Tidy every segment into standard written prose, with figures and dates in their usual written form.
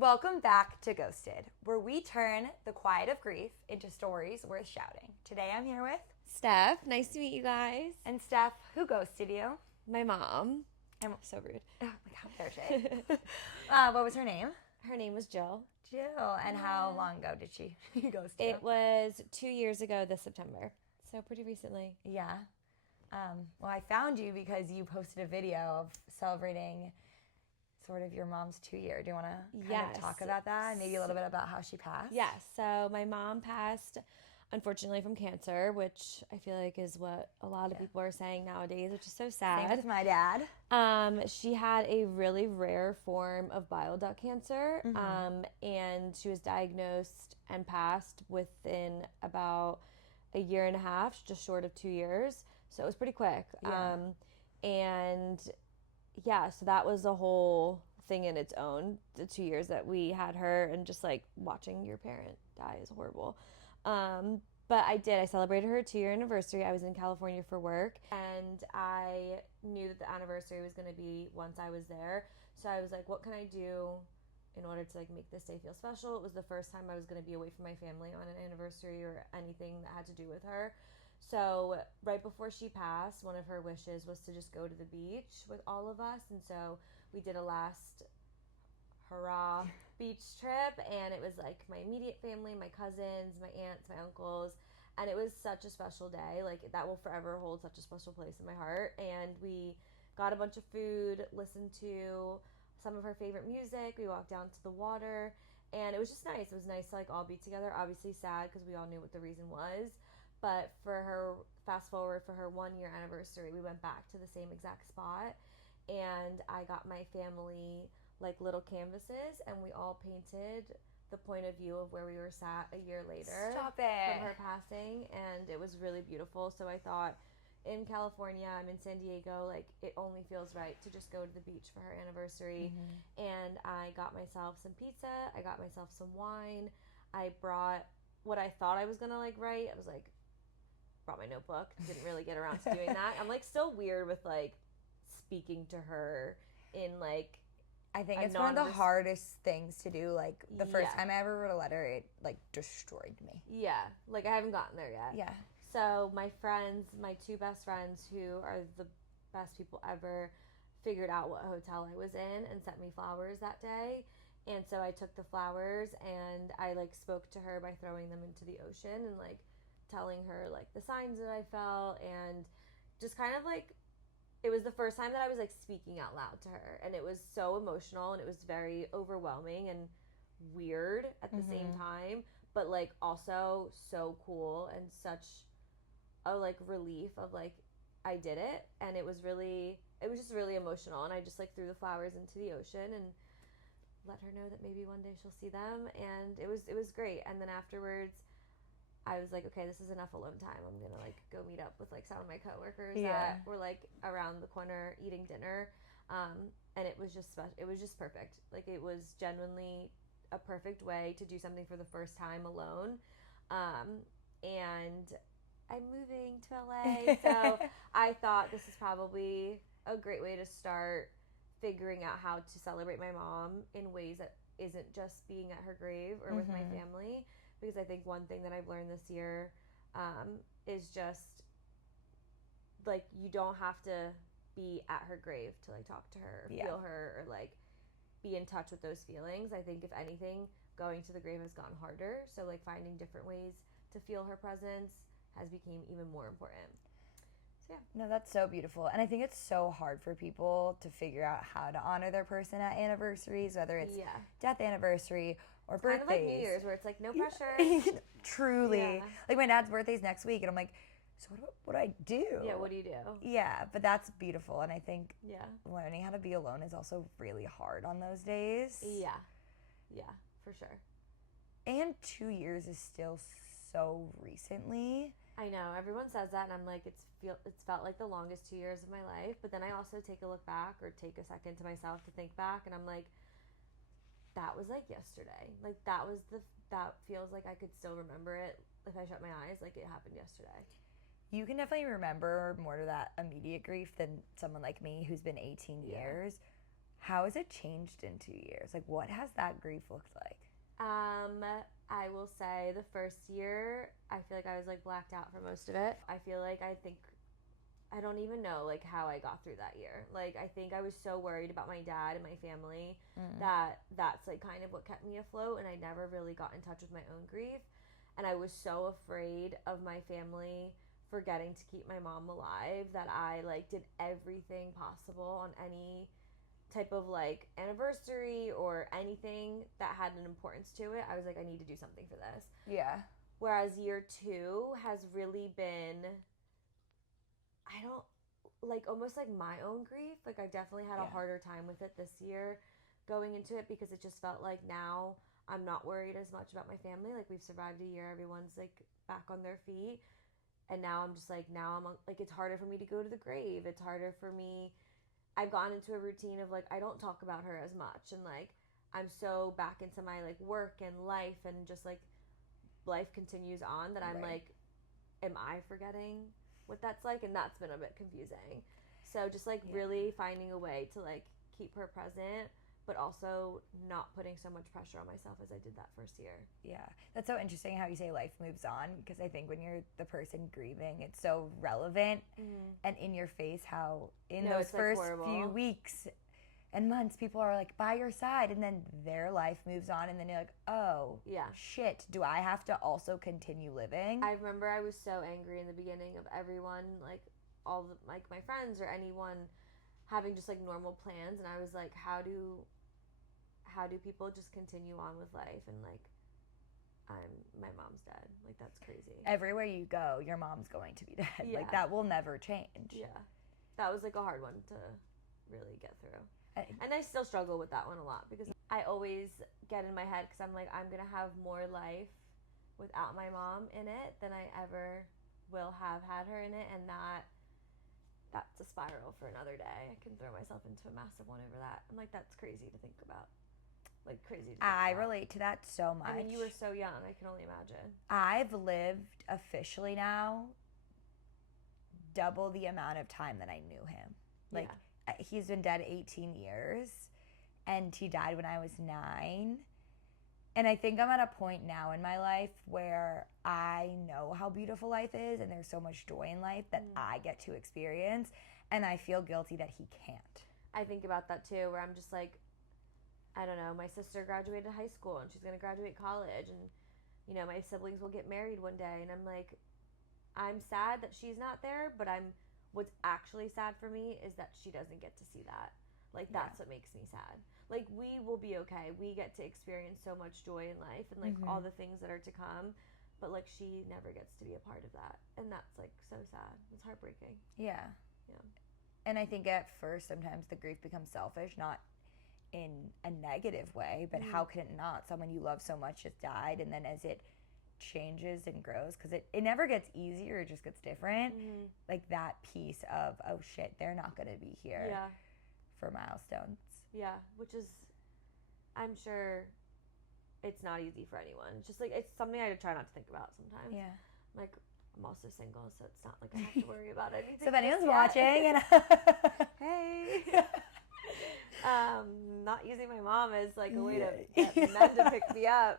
Welcome back to Ghosted, where we turn the quiet of grief into stories worth shouting. Today I'm here with Steph, nice to meet you guys. and Steph, who ghosted you? My mom. And So rude. oh my god, fair shade. What was her name? Her name was Jill. Jill. And how long ago did she ghost you? It was 2 years ago this September. So pretty recently. Yeah. Well, I found you because you posted a video of celebrating sort of your mom's 2 year. Do you want to kind of talk about that? Maybe a little bit about how she passed? Yes. So my mom passed, unfortunately, from cancer, which I feel like is what a lot of people are saying nowadays, which is so sad. Same with my dad. She had a really rare form of bile duct cancer, and she was diagnosed and passed within about a year and a half, just short of 2 years. So it was pretty quick. Yeah. And yeah, so that was a whole thing in its own, the 2 years that we had her, and just like watching your parent die is horrible. But I celebrated her 2 year anniversary. I was in California for work, and I knew that the anniversary was going to be once I was there. So I was like, what can I do in order to like make this day feel special? It was the first time I was going to be away from my family on an anniversary or anything that had to do with her. So right before she passed, one of her wishes was to just go to the beach with all of us. And so we did a last hurrah beach trip, and it was like my immediate family, my cousins, my aunts, my uncles, and it was such a special day. Like that will forever hold such a special place in my heart. And we got a bunch of food, listened to some of her favorite music, we walked down to the water, and it was just nice. It was nice to like all be together. Obviously sad because we all knew what the reason was, but for her, fast forward, for her 1 year anniversary, we went back to the same exact spot, and I got my family like little canvases, and we all painted the point of view of where we were sat a year later. Stop it. From her passing, and it was really beautiful. So I thought, in California, I'm in San Diego, like it only feels right to just go to the beach for her anniversary. And I got myself some pizza, I got myself some wine, I brought what I thought I was gonna like write. I was like, brought my notebook, didn't really get around to doing that. I'm like still weird with like speaking to her in like I think it's one of the hardest things to do. Like the first Yeah. time I ever wrote a letter, it like destroyed me. Yeah, like I haven't gotten there yet. Yeah. So my friends, my two best friends, who are the best people ever, figured out what hotel I was in and sent me flowers that day. And so I took the flowers and I like spoke to her by throwing them into the ocean and like telling her like the signs that I felt, and just kind of like it was the first time that I was like speaking out loud to her, and it was so emotional and it was very overwhelming and weird at the same time, but like also so cool and such a like relief of like I did it. And it was just really emotional, and I just like threw the flowers into the ocean and let her know that maybe one day she'll see them, and it was great. And then afterwards I was like, okay, this is enough alone time. I'm gonna like go meet up with like some of my coworkers that were like around the corner eating dinner, and it was just it was just perfect. Like it was genuinely a perfect way to do something for the first time alone, and I'm moving to LA, so I thought this is probably a great way to start figuring out how to celebrate my mom in ways that isn't just being at her grave or with my family. Because I think one thing that I've learned this year is just, like, you don't have to be at her grave to, like, talk to her or feel her or, like, be in touch with those feelings. I think, if anything, going to the grave has gone harder. So, like, finding different ways to feel her presence has become even more important. So, yeah. No, that's so beautiful. And I think it's so hard for people to figure out how to honor their person at anniversaries, whether it's death anniversary or birthdays. Kind of like New Year's, where it's like, no pressure. Truly. Yeah. Like my dad's birthday's next week, and I'm like, so what do I do? Yeah, what do you do? Yeah, but that's beautiful. And I think Yeah. learning how to be alone is also really hard on those days. Yeah. Yeah, for sure. And 2 years is still so recently. I know, everyone says that, and I'm like, it's felt like the longest 2 years of my life. But then I also take a look back, or take a second to myself to think back, and I'm like, that was like yesterday. Like that feels like I could still remember it if I shut my eyes, like it happened yesterday. You can definitely remember more of that immediate grief than someone like me who's been 18 years. How has it changed in 2 years? Like, what has that grief looked like? I will say the first year, I feel like I was like blacked out for most of it. I think I don't even know like how I got through that year. Like I think I was so worried about my dad and my family that's like kind of what kept me afloat, and I never really got in touch with my own grief. And I was so afraid of my family forgetting to keep my mom alive that I like did everything possible on any type of like anniversary or anything that had an importance to it. I was like, I need to do something for this. Yeah. Whereas year 2 has really been, I don't, like almost like my own grief. Like I definitely had a harder time with it this year going into it, because it just felt like now I'm not worried as much about my family. Like we've survived a year, everyone's like back on their feet. And now I'm just like, like, it's harder for me to go to the grave. It's harder for me. I've gone into a routine of like, I don't talk about her as much. And like, I'm so back into my like work and life, and just like life continues on that I'm like, am I forgetting what that's like? And that's been a bit confusing. So just like really finding a way to like keep her present, but also not putting so much pressure on myself as I did that first year. Yeah. That's so interesting how you say life moves on, because I think when you're the person grieving, it's so relevant and in your face how in those first few weeks and months people are like by your side, and then their life moves on, and then you're like, oh, shit, do I have to also continue living? I remember I was so angry in the beginning of everyone, like all the, like my friends or anyone having just like normal plans, and I was like, how do people just continue on with life? And like, my mom's dead. Like that's crazy. Everywhere you go, your mom's going to be dead. Like that will never change. Yeah. That was like a hard one to really get through. And I still struggle with that one a lot, because I always get in my head, because I'm like, I'm going to have more life without my mom in it than I ever will have had her in it, and that's a spiral for another day. I can throw myself into a massive one over that. I'm like, that's crazy to think about. Like crazy to think I about. relate to that so much. I mean, you were so young. I can only imagine. I've lived officially now double the amount of time that I knew him. Like he's been dead 18 years, and he died when I was 9. And I think I'm at a point now in my life where I know how beautiful life is, and there's so much joy in life that I get to experience, and I feel guilty that he can't. I think about that too, where I'm just like, I don't know, my sister graduated high school and she's going to graduate college, and you know, my siblings will get married one day, and I'm like, I'm sad that she's not there, but what's actually sad for me is that she doesn't get to see that. Like that's what makes me sad. Like we will be okay. We get to experience so much joy in life and like all the things that are to come, but like she never gets to be a part of that. And that's like so sad. It's heartbreaking. Yeah. Yeah. And I think at first sometimes the grief becomes selfish, not in a negative way, but how can it not? Someone you love so much just died, and then as it changes and grows, because it never gets easier, it just gets different. Like that piece of, oh shit, they're not going to be here for milestones. Yeah, which is, I'm sure it's not easy for anyone. It's just like, it's something I try not to think about sometimes. Yeah. Like, I'm also single, so it's not like I have to worry about anything. So if anyone's watching, and hey. Not using my mom as like a way to get men to pick me up.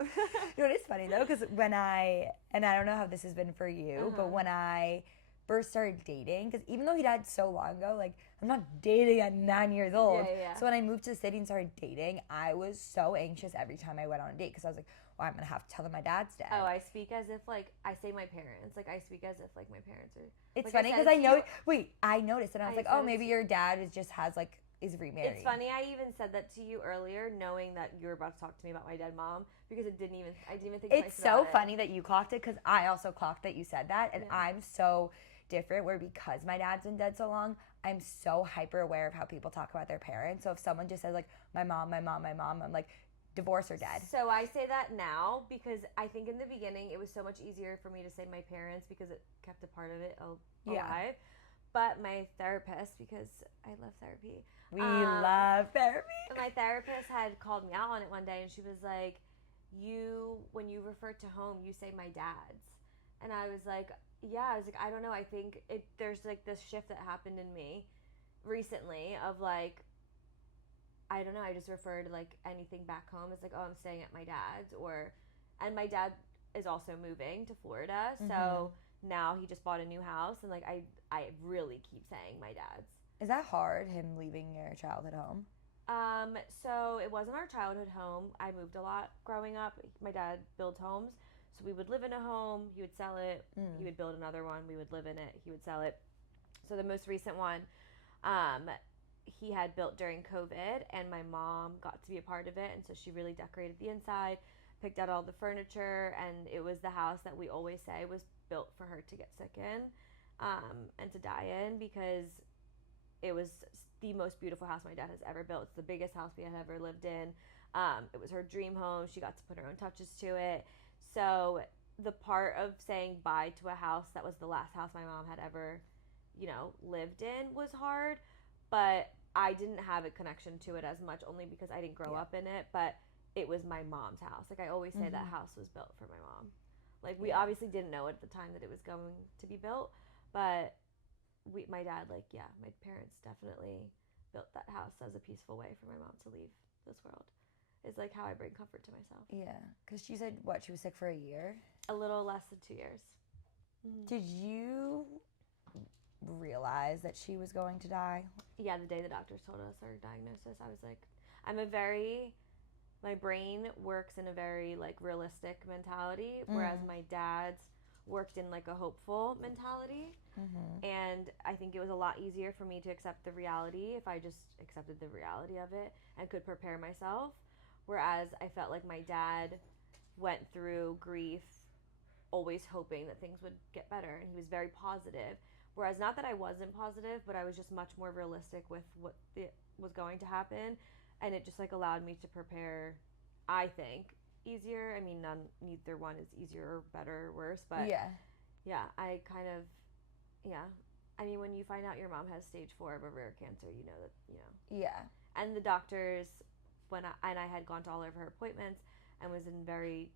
You know, it is funny though, because and I don't know how this has been for you, but when I first started dating, because even though he died so long ago, like I'm not dating at 9 years old. So when I moved to the city and started dating, I was so anxious every time I went on a date, because I was like, well, I'm gonna have to tell them my dad's dead. Oh, I speak as if like I say my parents. Like I speak as if like my parents are. It's like funny because I noticed, and I was like, oh, maybe your dad is remarried. It's funny. I even said that to you earlier, knowing that you were about to talk to me about my dead mom, because I didn't even think. It's so funny that you clocked it, because I also clocked that you said that, and I'm so different, where because my dad's been dead so long, I'm so hyper aware of how people talk about their parents. So if someone just says like my mom, I'm like, divorce or dead. So I say that now because I think in the beginning it was so much easier for me to say my parents because it kept a part of it alive. But my therapist, because I love therapy. We love therapy. My therapist had called me out on it one day, and she was like, when you refer to home, you say my dad's. And I was like, I don't know. I think there's like this shift that happened in me recently of like, I don't know, I just refer to like anything back home as like, oh, I'm staying at my dad's, and my dad is also moving to Florida, so now he just bought a new house, and like I really keep saying my dad's. Is that hard, him leaving your childhood home? So it wasn't our childhood home. I moved a lot growing up. My dad builds homes, so we would live in a home, he would sell it, he would build another one, we would live in it, he would sell it. So the most recent one, he had built during COVID, and my mom got to be a part of it, and so she really decorated the inside, picked out all the furniture, and it was the house that we always say was built for her to get sick in, and to die in, because it was the most beautiful house my dad has ever built. It's the biggest house we had ever lived in. It was her dream home. She got to put her own touches to it. So the part of saying bye to a house that was the last house my mom had ever, lived in was hard, but I didn't have a connection to it as much, only because I didn't grow up in it, but it was my mom's house. Like, I always say that house was built for my mom. Like, we obviously didn't know at the time that it was going to be built, but my dad, my parents definitely built that house as a peaceful way for my mom to leave this world. Is like how I bring comfort to myself. Yeah, because she said, she was sick for a year? A little less than 2 years. Did you realize that she was going to die? Yeah, the day the doctors told us our diagnosis, I was like, my brain works in a very like realistic mentality, whereas my dad's worked in like a hopeful mentality. And I think it was a lot easier for me to accept the reality if I just accepted the reality of it and could prepare myself. Whereas I felt like my dad went through grief always hoping that things would get better, and he was very positive. Whereas not that I wasn't positive, but I was just much more realistic with what was going to happen, and it just like allowed me to prepare, I think, easier. I mean, neither one is easier or better or worse, but I kind of, I mean, when you find out your mom has stage 4 of a rare cancer, you know that, and the doctors, I had gone to all of her appointments and was in very,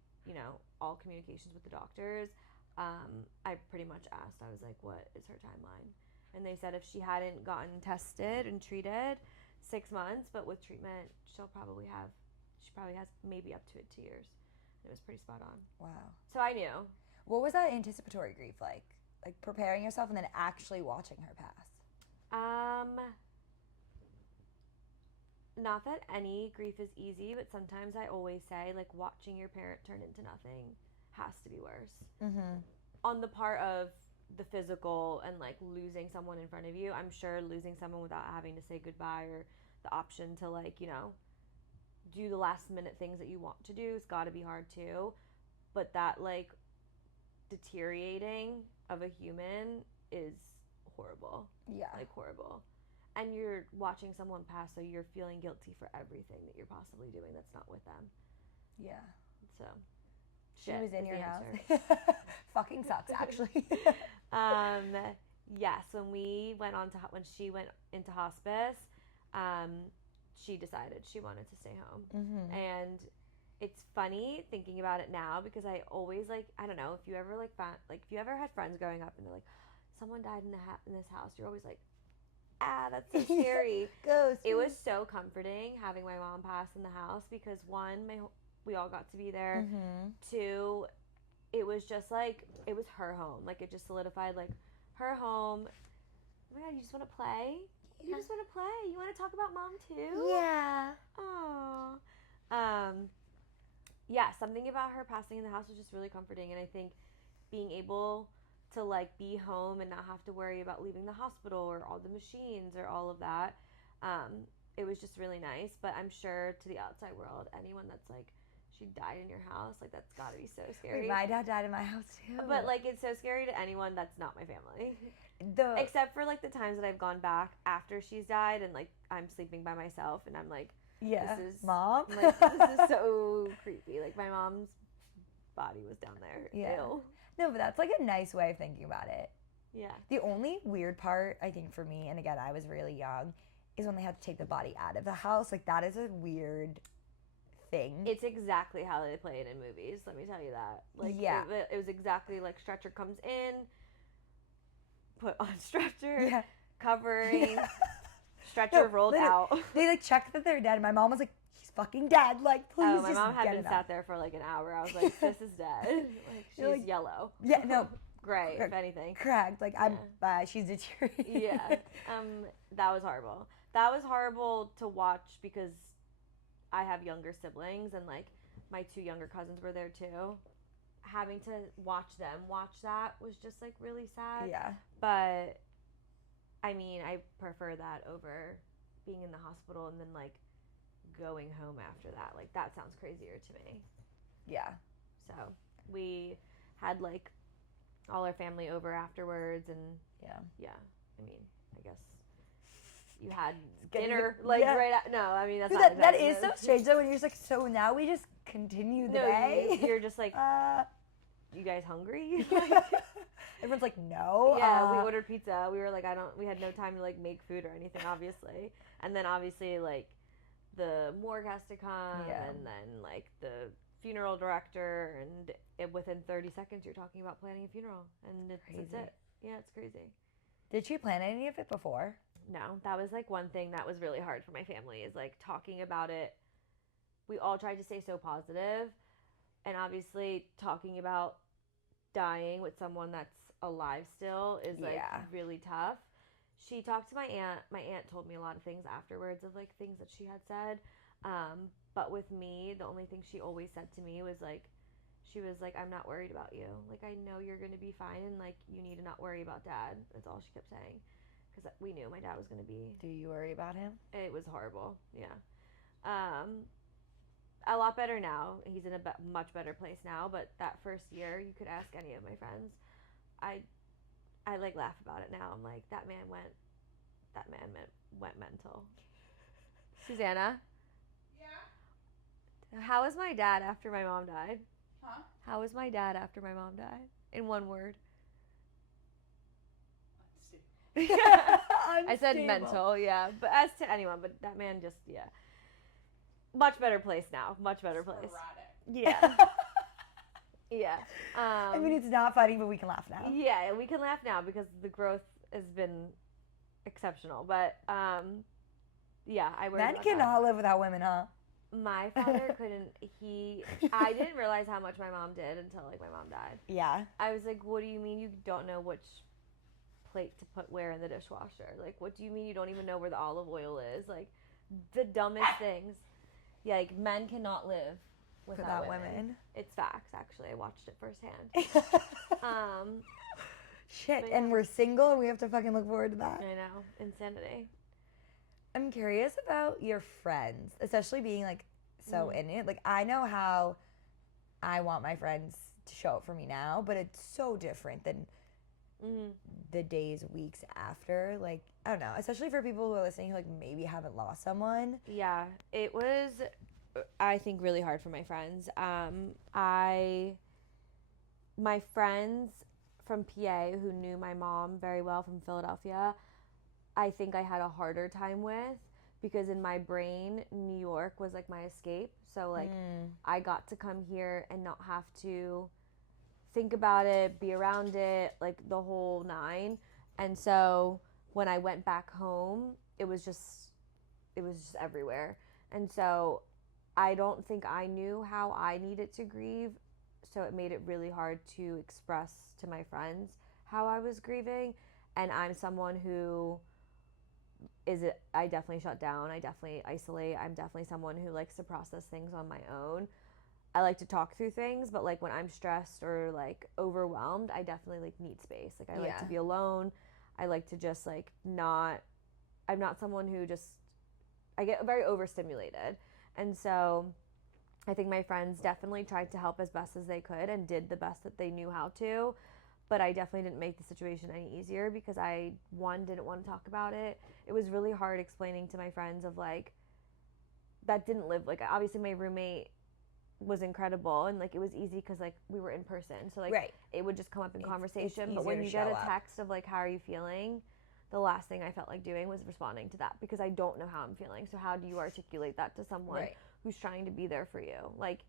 all communications with the doctors, I pretty much asked, I was like, what is her timeline? And they said if she hadn't gotten tested and treated, 6 months, but with treatment, she probably has maybe up to 2 years. And it was pretty spot on. Wow. So I knew. What was that anticipatory grief like? Like preparing yourself and then actually watching her pass? Not that any grief is easy, but sometimes I always say, like, watching your parent turn into nothing has to be worse. On the part of the physical and, like, losing someone in front of you, I'm sure losing someone without having to say goodbye or the option to, like, do the last minute things that you want to do has got to be hard too. But that, like, deteriorating of a human is horrible. Yeah. Like, horrible. And you're watching someone pass, so you're feeling guilty for everything that you're possibly doing that's not with them. Yeah. So, she was in your house. Fucking sucks, actually. Yes, when she went into hospice, she decided she wanted to stay home. And it's funny thinking about it now, because I always, like, I don't know if you ever if you ever had friends growing up and they're like, someone died in this house, you're always like, that's so scary. Ghost. It was so comforting having my mom pass in the house, because one, we all got to be there. Two, it was just like, it was her home. Like, it just solidified, like, her home. Oh my God, you just want to play? Yeah. You just want to play? You want to talk about mom too? Yeah. Oh. Yeah, something about her passing in the house was just really comforting, and I think being able to, like, be home and not have to worry about leaving the hospital or all the machines or all of that, it was just really nice. But I'm sure to the outside world, anyone that's like, she died in your house, like, that's gotta be so scary. Wait, my dad died in my house too. But, like, it's so scary to anyone that's not my family. Except for, like, the times that I've gone back after she's died and, like, I'm sleeping by myself and I'm like, this is mom. Like, this is so creepy. Like, my mom's body was down there. Yeah. Ew. No, but that's, like, a nice way of thinking about it. Yeah. The only weird part, I think, for me, and again, I was really young, is when they had to take the body out of the house. Like, that is a weird thing. It's exactly how they play it in movies, let me tell you that. Like, it was exactly like, stretcher comes in, put on stretcher, covering, stretcher rolled out. They like checked that they're dead. My mom was like, he's fucking dead. Like, please just my mom had been get sat there for like an hour. I was like, this is dead. Like, she's like, yellow. Yeah, no. Gray, if anything. Correct. Like, she's deteriorating. Yeah. That was horrible. That was horrible to watch because I have younger siblings and like my 2 younger cousins were there too. Having to watch them watch that was just like really sad. Yeah. But I mean, I prefer that over being in the hospital and then like going home after that. Like that sounds crazier to me. Yeah. So we had like all our family over afterwards and yeah. I mean, I guess you had dinner right at, no, I mean that's that is so strange though when you're just like, so now we just continue the day. You're just like you guys hungry? Everyone's like, no. Yeah, we ordered pizza. We were like, we had no time to like make food or anything, obviously. And then obviously like the morgue has to come and then like the funeral director and within 30 seconds you're talking about planning a funeral and that's it. Yeah, it's crazy. Did you plan any of it before? No, that was like one thing that was really hard for my family is like talking about it. We all tried to stay so positive and obviously talking about dying with someone that's alive still is like really tough. She talked to my aunt. My aunt told me a lot of things afterwards of like things that she had said. But with me, the only thing she always said to me was like, she was like, I'm not worried about you. Like, I know you're going to be fine and like, you need to not worry about dad. That's all she kept saying. Because we knew my dad was going to be. Do you worry about him? It was horrible. Yeah. A lot better now. He's in a much better place now. But that first year, you could ask any of my friends. I like laugh about it now. I'm like, that man went mental. Susanna? Yeah? How was my dad after my mom died? Huh? How was my dad after my mom died? In one word. I said mental, yeah. But as to anyone, but that man just, much better place now. Much better place. Sporadic. Yeah. Yeah. I mean, it's not funny, but we can laugh now. Yeah, we can laugh now because the growth has been exceptional. But, yeah, I worry Men about cannot live without women, huh? My father couldn't. I didn't realize how much my mom did until, like, my mom died. Yeah. I was like, what do you mean you don't know which plate to put where in the dishwasher? Like, what do you mean you don't even know where the olive oil is? Like, the dumbest things. Yeah, like, men cannot live without women. It's facts, actually. I watched it firsthand. Shit, and we're single and we have to fucking look forward to that. I know. Insanity. I'm curious about your friends, especially being, like, so in it. Like, I know how I want my friends to show up for me now, but it's so different than the days, weeks after. Like, I don't know. Especially for people who are listening who, like, maybe haven't lost someone. Yeah. It was, I think, really hard for my friends. My friends from PA who knew my mom very well from Philadelphia, I think I had a harder time with because in my brain, New York was like my escape. So like I got to come here and not have to think about it, be around it, like the whole nine. And so when I went back home, it was just everywhere. And so I don't think I knew how I needed to grieve. So it made it really hard to express to my friends how I was grieving. And I'm someone who I definitely shut down. I definitely isolate. I'm definitely someone who likes to process things on my own. I like to talk through things, but like when I'm stressed or like overwhelmed, I definitely like need space. Like I like to be alone. I like to just like I'm not someone who I get very overstimulated. And so I think my friends definitely tried to help as best as they could and did the best that they knew how to. But I definitely didn't make the situation any easier because I, didn't want to talk about it. It was really hard explaining to my friends of, like, that didn't live, like, obviously my roommate was incredible and, like, it was easy because, like, we were in person. So, like, it would just come up in conversation. But when you get a text of, like, how are you feeling, the last thing I felt like doing was responding to that because I don't know how I'm feeling. So how do you articulate that to someone who's trying to be there for you? Like,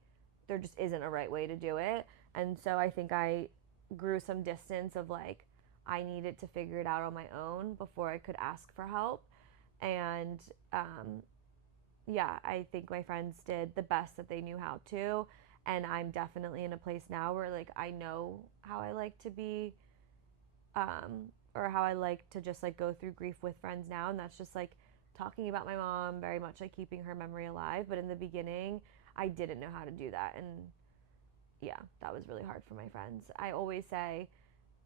there just isn't a right way to do it. And so I think I grew some distance of like I needed to figure it out on my own before I could ask for help. And yeah, I think my friends did the best that they knew how to. And I'm definitely in a place now where like I know how I like to be, or how I like to just like go through grief with friends now. And that's just like talking about my mom, very much like keeping her memory alive. But in the beginning, I didn't know how to do that. And yeah, that was really hard for my friends. I always say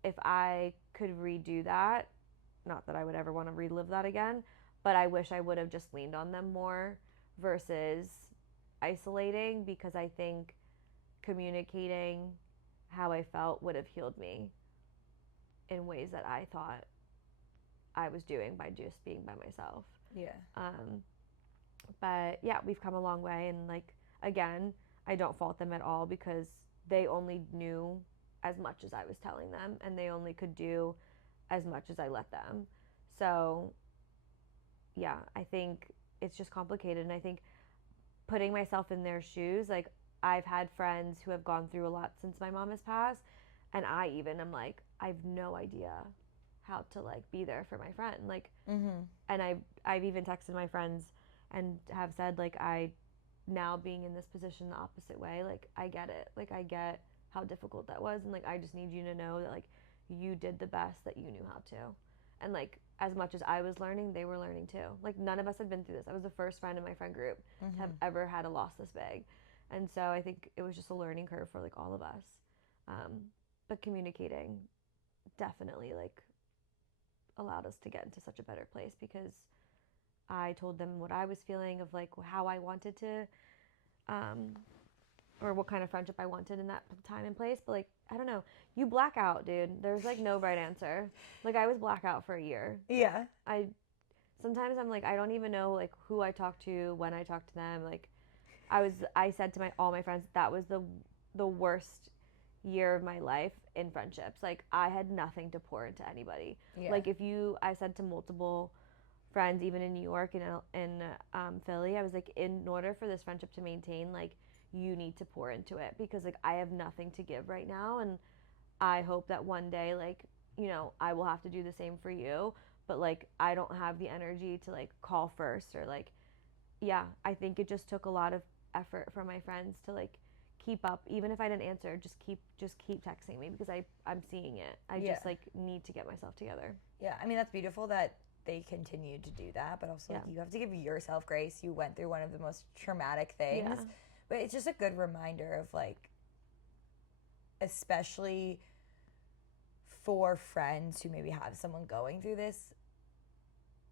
if I could redo that, not that I would ever want to relive that again, but I wish I would have just leaned on them more versus isolating, because I think communicating how I felt would have healed me in ways that I thought I was doing by just being by myself. Yeah. But yeah, we've come a long way. And like, again, I don't fault them at all because they only knew as much as I was telling them, and they only could do as much as I let them. So yeah, I think it's just complicated. And I think putting myself in their shoes, like I've had friends who have gone through a lot since my mom has passed, and I even am like, I have no idea how to like be there for my friend. Like, and I've even texted my friends and have said like, I now being in this position the opposite way, like I get it. Like I get how difficult that was, and like I just need you to know that like you did the best that you knew how to. And like as much as I was learning, they were learning too. Like none of us had been through this. I was the first friend in my friend group to have ever had a loss this big. And so I think it was just a learning curve for like all of us. But communicating definitely like allowed us to get into such a better place, because I told them what I was feeling of like how I wanted to, or what kind of friendship I wanted in that time and place. But like, I don't know, you black out, dude. There's like no right answer. Like I was blackout for a year. Yeah. Sometimes I'm like, I don't even know like who I talked to, when I talked to them. Like I said to all my friends, that was the worst year of my life in friendships. Like I had nothing to pour into anybody. Yeah. Like I said to multiple friends, even in New York and in Philly, I was like, in order for this friendship to maintain, like you need to pour into it, because like I have nothing to give right now, and I hope that one day, like, you know, I will have to do the same for you, but like I don't have the energy to like call first, or like, yeah, I think it just took a lot of effort from my friends to like keep up. Even if I didn't answer, just keep texting me, because I'm seeing it. I just like need to get myself together. Yeah, I mean that's beautiful that they continued to do that, but also like, you have to give yourself grace. You went through one of the most traumatic things. Yeah. But it's just a good reminder of like, especially for friends who maybe have someone going through this,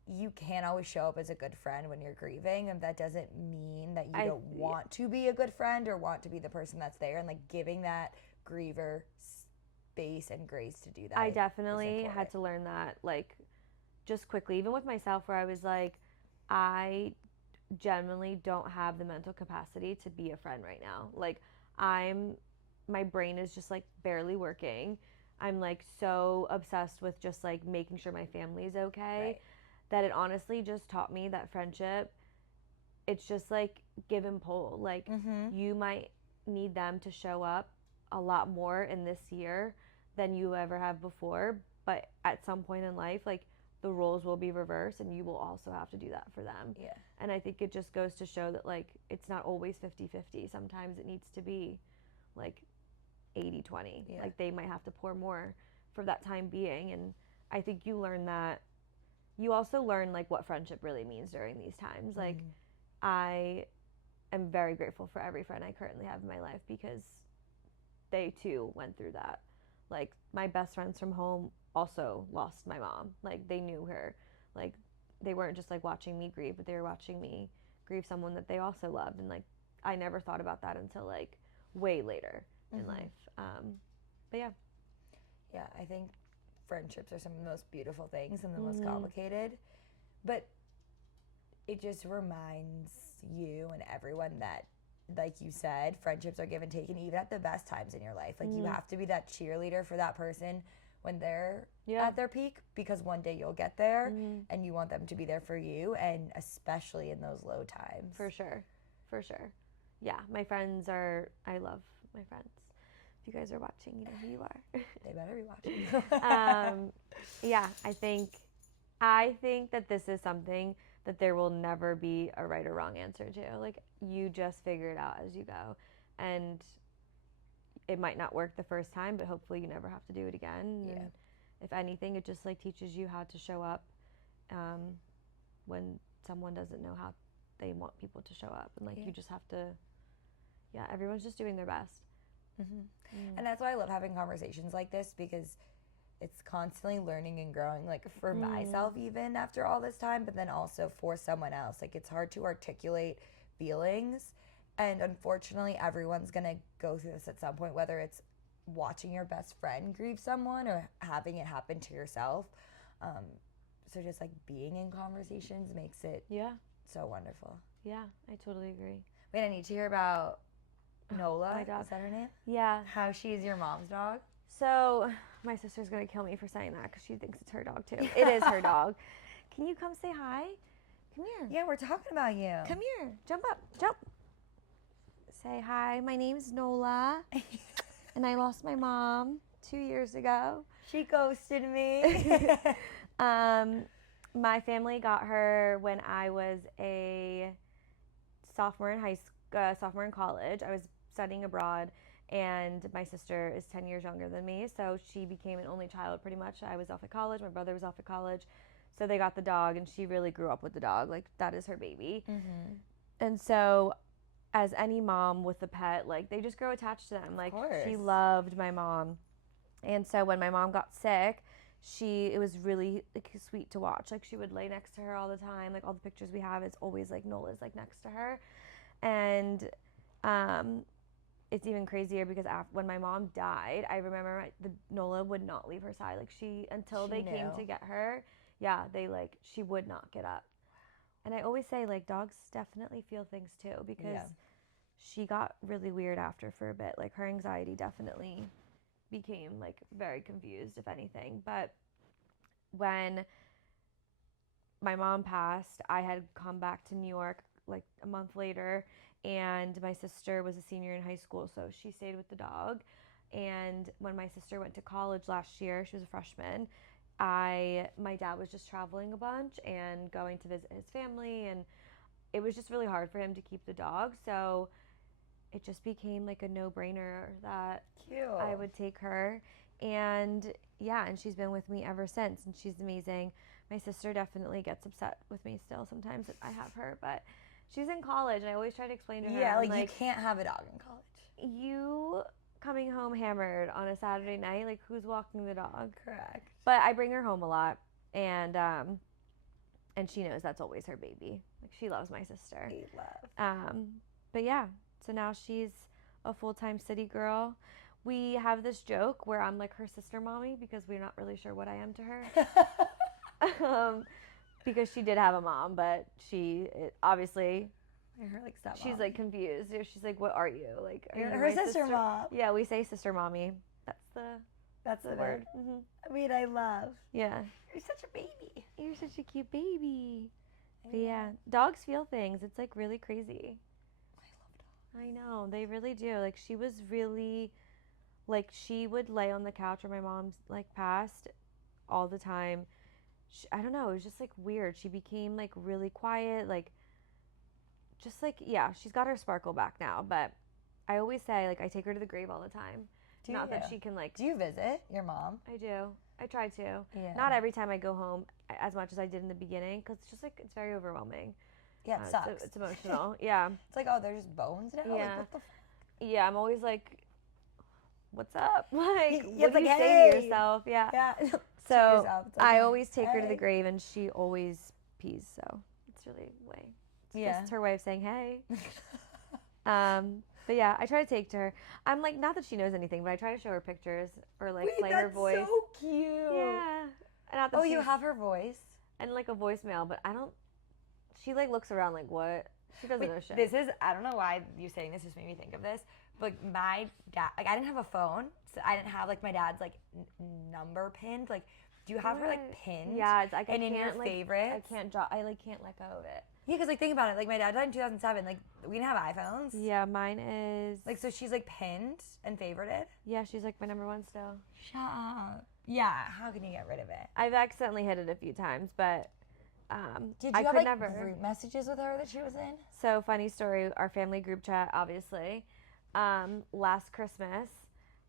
you can't always show up as a good friend when you're grieving, and that doesn't mean that you don't want to be a good friend or want to be the person that's there, and like giving that griever space and grace to do that. I definitely had to learn that like just quickly, even with myself, where I was like, I genuinely don't have the mental capacity to be a friend right now. Like my brain is just like barely working. I'm like so obsessed with just like making sure my family's okay. Right. That it honestly just taught me that friendship, it's just like give and pull. Like you might need them to show up a lot more in this year than you ever have before, but at some point in life, like the roles will be reversed and you will also have to do that for them. Yeah. And I think it just goes to show that like it's not always 50-50. Sometimes it needs to be like 80-20. Yeah. Like they might have to pour more for that time being. And I think you learn that. You also learn like what friendship really means during these times. Like I am very grateful for every friend I currently have in my life, because they too went through that. Like my best friends from home also lost my mom. Like they knew her. Like they weren't just like watching me grieve, but they were watching me grieve someone that they also loved. And like I never thought about that until like way later in life. But yeah. Yeah, I think friendships are some of the most beautiful things and the most complicated. But it just reminds you and everyone that, like you said, friendships are give and taken even at the best times in your life. Like you have to be that cheerleader for that person when they're at their peak, because one day you'll get there and you want them to be there for you, and especially in those low times. For sure. Yeah, I love my friends. If you guys are watching, you know who you are. They better be watching. Yeah, I think that this is something that there will never be a right or wrong answer to. Like, you just figure it out as you go. And it might not work the first time, but hopefully you never have to do it again. Yeah. And if anything, it just like teaches you how to show up when someone doesn't know how they want people to show up. And like, you just have to, everyone's just doing their best. And that's why I love having conversations like this, because it's constantly learning and growing, like for myself even after all this time, but then also for someone else. Like, it's hard to articulate feelings, and unfortunately everyone's gonna go through this at some point, whether it's watching your best friend grieve someone or having it happen to yourself. So just like being in conversations makes it so wonderful. Yeah, I totally agree. Wait, I need to hear about Nola. My dog. Is that her name? Yeah. How she's your mom's dog? So my sister's going to kill me for saying that because she thinks it's her dog too. It is her dog. Can you come say hi? Come here. Yeah, we're talking about you. Come here. Jump up. Jump. Say hi. My name's Nola. And I lost my mom 2 years ago. She ghosted me. My family got her when I was a sophomore in college. I was studying abroad, and my sister is 10 years younger than me, so she became an only child pretty much. I was off at college, my brother was off at college, so they got the dog, and she really grew up with the dog. Like, that is her baby. And so, as any mom with a pet, like, they just grow attached to them. Like, she loved my mom. And so when my mom got sick, it was really like sweet to watch. Like, she would lay next to her all the time. Like, all the pictures we have, it's always like Nola's like next to her. And it's even crazier because when my mom died, I remember Nola would not leave her side. Like, until they came to get her, she would not get up. And I always say, like, dogs definitely feel things too, because she got really weird after for a bit. Like, her anxiety definitely became like very confused, if anything. But when my mom passed, I had come back to New York like a month later, and my sister was a senior in high school, so she stayed with the dog. And when my sister went to college last year, she was a freshman, my dad was just traveling a bunch and going to visit his family, and it was just really hard for him to keep the dog, so it just became like a no-brainer that I would take her. And and she's been with me ever since, and she's amazing. My sister definitely gets upset with me still sometimes that I have her, but she's in college, and I always try to explain to her. Yeah, like, you can't have a dog in college. You coming home hammered on a Saturday night, like, who's walking the dog? Correct. But I bring her home a lot, and she knows that's always her baby. Like, she loves my sister. But yeah, so now she's a full-time city girl. We have this joke where I'm like her sister mommy, because we're not really sure what I am to her. Because she did have a mom, but obviously, her like stepmom. She's like confused. She's like, "What are you? Like, are you her sister mom?" Yeah, we say sister mommy. That's the word. I mean, I love. Yeah. You're such a baby. You're such a cute baby. But yeah, dogs feel things. It's like really crazy. I know, they really do. Like, she was really, like, she would lay on the couch where my mom's like passed all the time. I don't know, it was just like weird. She became like really quiet, like, just like, she's got her sparkle back now. But I always say, like, I take her to the grave all the time. Not that she can, like. Do you visit your mom? I do. I try to. Yeah. Not every time I go home as much as I did in the beginning, because it's just like, it's very overwhelming. Yeah, it sucks. It's emotional. Yeah. It's like, oh, they're just bones now? Yeah. Like, what the fuck? Yeah, I'm always like, what's up? Like, what do like, you hey. say to yourself? Yeah. Yeah. So like, I always take her to the grave, and she always pees. So it's really just her way of saying hey. But yeah, I try to take to her. I'm like, not that she knows anything, but I try to show her pictures or like play her voice. That's so cute. Yeah. Not that you have her voice? And like a voicemail, but I don't. She like looks around like, what? She doesn't know shit. This is, I don't know why you saying this just made me think of this, but my dad, like, I didn't have a phone, so I didn't have like my dad's like number pinned. Like, do you have her like pinned? Yeah, it's like, and in your favorites? I can't let go of it. Yeah, because like think about it. Like, my dad died in 2007. Like, we didn't have iPhones. Yeah, mine is. Like, so she's like pinned and favorited. Yeah, she's like my number one still. Shut up. Yeah, how can you get rid of it? I've accidentally hit it a few times, but Did you have group messages with her that she was in? So funny story, our family group chat, obviously. Last Christmas,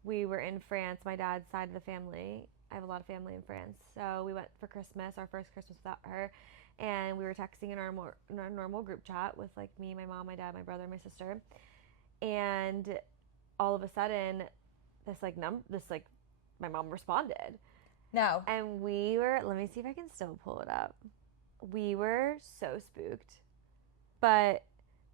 we were in France, my dad's side of the family. I have a lot of family in France. So we went for Christmas, our first Christmas without her. And we were texting in our normal group chat with like me, my mom, my dad, my brother, my sister. And all of a sudden, my mom responded. No. And we were, let me see if I can still pull it up. We were so spooked. But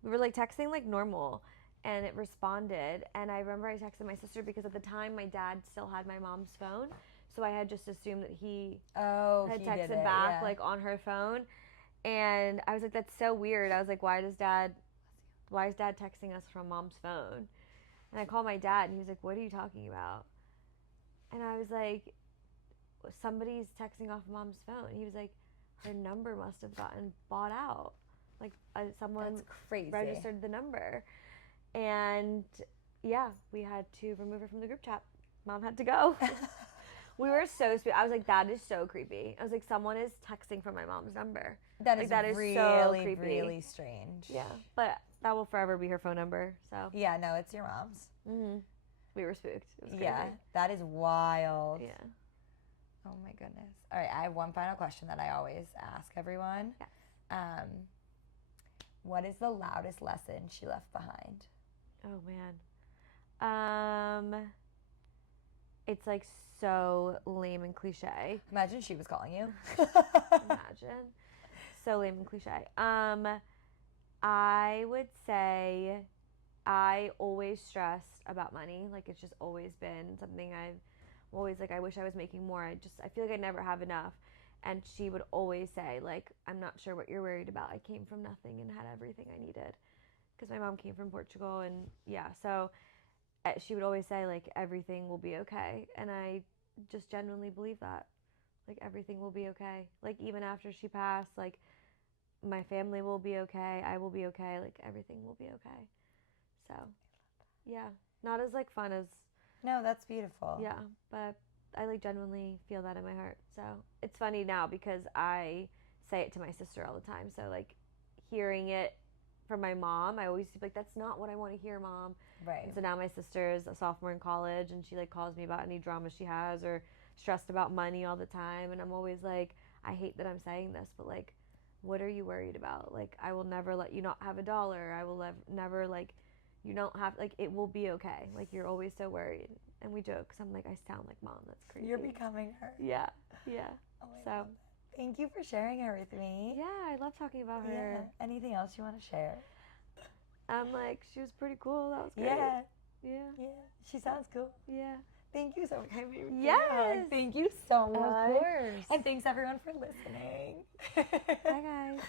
we were like texting like normal. And it responded. And I remember I texted my sister because at the time my dad still had my mom's phone. So I had just assumed that he had texted back like on her phone. And I was like, that's so weird. I was like, why is dad texting us from mom's phone? And I called my dad and he was like, what are you talking about? And I was like, somebody's texting off mom's phone. He was like, her number must have gotten bought out. Like someone That's crazy. Registered the number. And yeah, we had to remove her from the group chat. Mom had to go. We were so sweet. I was like, that is so creepy. I was like, someone is texting from my mom's number. That is really, so creepy. Really strange. Yeah, but that will forever be her phone number. So yeah, no, it's your mom's. Mm-hmm. We were spooked. It was crazy. Yeah, that is wild. Yeah. Oh my goodness. All right, I have one final question that I always ask everyone. Yes. What is the loudest lesson she left behind? Oh man. It's like so lame and cliche. Imagine she was calling you. Imagine. So lame and cliche. I would say I always stressed about money. Like it's just always been something I've always like, I wish I was making more. I feel like I never have enough. And she would always say like, I'm not sure what you're worried about. I came from nothing and had everything I needed. Because my mom came from Portugal and yeah, so she would always say like, everything will be okay. And I just genuinely believe that. Like everything will be okay. Like even after she passed, like my family will be okay. I will be okay. Like everything will be okay. So yeah, not as like fun as. No, that's beautiful. Yeah, but I like genuinely feel that in my heart. So it's funny now because I say it to my sister all the time. So like hearing it from my mom, I always be like, that's not what I want to hear, Mom. Right. And so now my sister is a sophomore in college and she like calls me about any drama she has or stressed about money all the time. And I'm always like, I hate that I'm saying this, but like, what are you worried about? Like, I will never let you not have $1. I will never like, you don't have, like, it will be okay. Like, you're always so worried. And we joke because I'm like, I sound like Mom. That's crazy. You're becoming her. Yeah. Yeah. Oh, so. Thank you for sharing her with me. Yeah, I love talking about her. Yeah. Anything else you want to share? Like, she was pretty cool. That was great. Yeah. Yeah. Yeah. She sounds cool. Yeah. Thank you so much. Yes. Thank you so much. Of course. And thanks everyone for listening. Bye, guys.